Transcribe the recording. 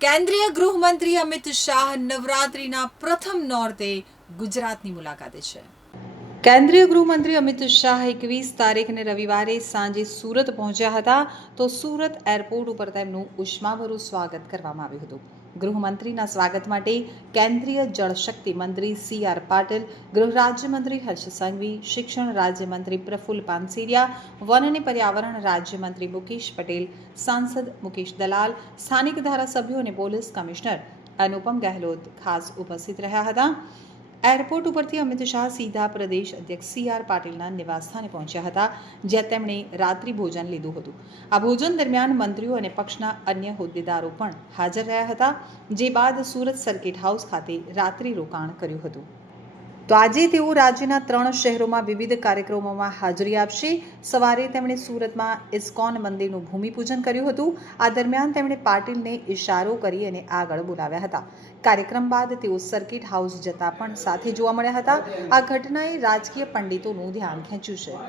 કેન્દ્રીય ગૃહમંત્રી અમિત શાહ નવરાત્રિના પ્રથમ નોરતે ગુજરાતની મુલાકાતે છે. કેન્દ્રીય ગૃહમંત્રી અમિત શાહ એકવીસ તારીખને રવિવારે સાંજે સુરત પહોંચ્યા હતા તો સુરત એરપોર્ટ ઉપર તેમનું ઉષ્માભર્યું સ્વાગત કરવામાં આવ્યું હતું. ગૃહમંત્રીના સ્વાગત માટે કેન્દ્રીય જળશક્તિ મંત્રી સી આર પાટીલ, ગૃહ રાજ્યમંત્રી હર્ષ સંઘવી, શિક્ષણ રાજ્યમંત્રી પ્રફુલ્લ પાનસીરિયા, વન અને પર્યાવરણ રાજ્યમંત્રી મુકેશ પટેલ, સાંસદ મુકેશ દલાલ, સ્થાનિક ધારાસભ્યો અને પોલીસ કમિશનર અનુપમ ગહેલોત ખાસ ઉપસ્થિત રહ્યા હતા. એરપોર્ટ ઉપરથી અમિત શાહ સીધા પ્રદેશ અધ્યક્ષ સી આર પાટીલના નિવાસસ્થાને પહોંચ્યા હતા, જ્યાં તેમણે રાત્રિ ભોજન લીધું હતું. આ ભોજન દરમિયાન મંત્રીઓ અને પક્ષના અન્ય હોદ્દેદારો પણ હાજર રહ્યા હતા, જે બાદ સુરત સર્કિટ હાઉસ ખાતે રાત્રિ રોકાણ કર્યું હતું. તો આજે તેઓ રાજ્યના ત્રણ શહેરોમાં વિવિધ કાર્યક્રમોમાં હાજરી આપશે. સવારે તેમણે સુરતમાં ઇસ્કોન મંદિરનું ભૂમિપૂજન કર્યું હતું. આ દરમિયાન તેમણે પાટીલને ઇશારો કરી અને આગળ બોલાવ્યા હતા. કાર્યક્રમ બાદ તેઓ સર્કિટ હાઉસ જતા પણ સાથે જોવા મળ્યા હતા. આ ઘટનાએ રાજકીય પંડિતોનું ધ્યાન ખેંચ્યું છે.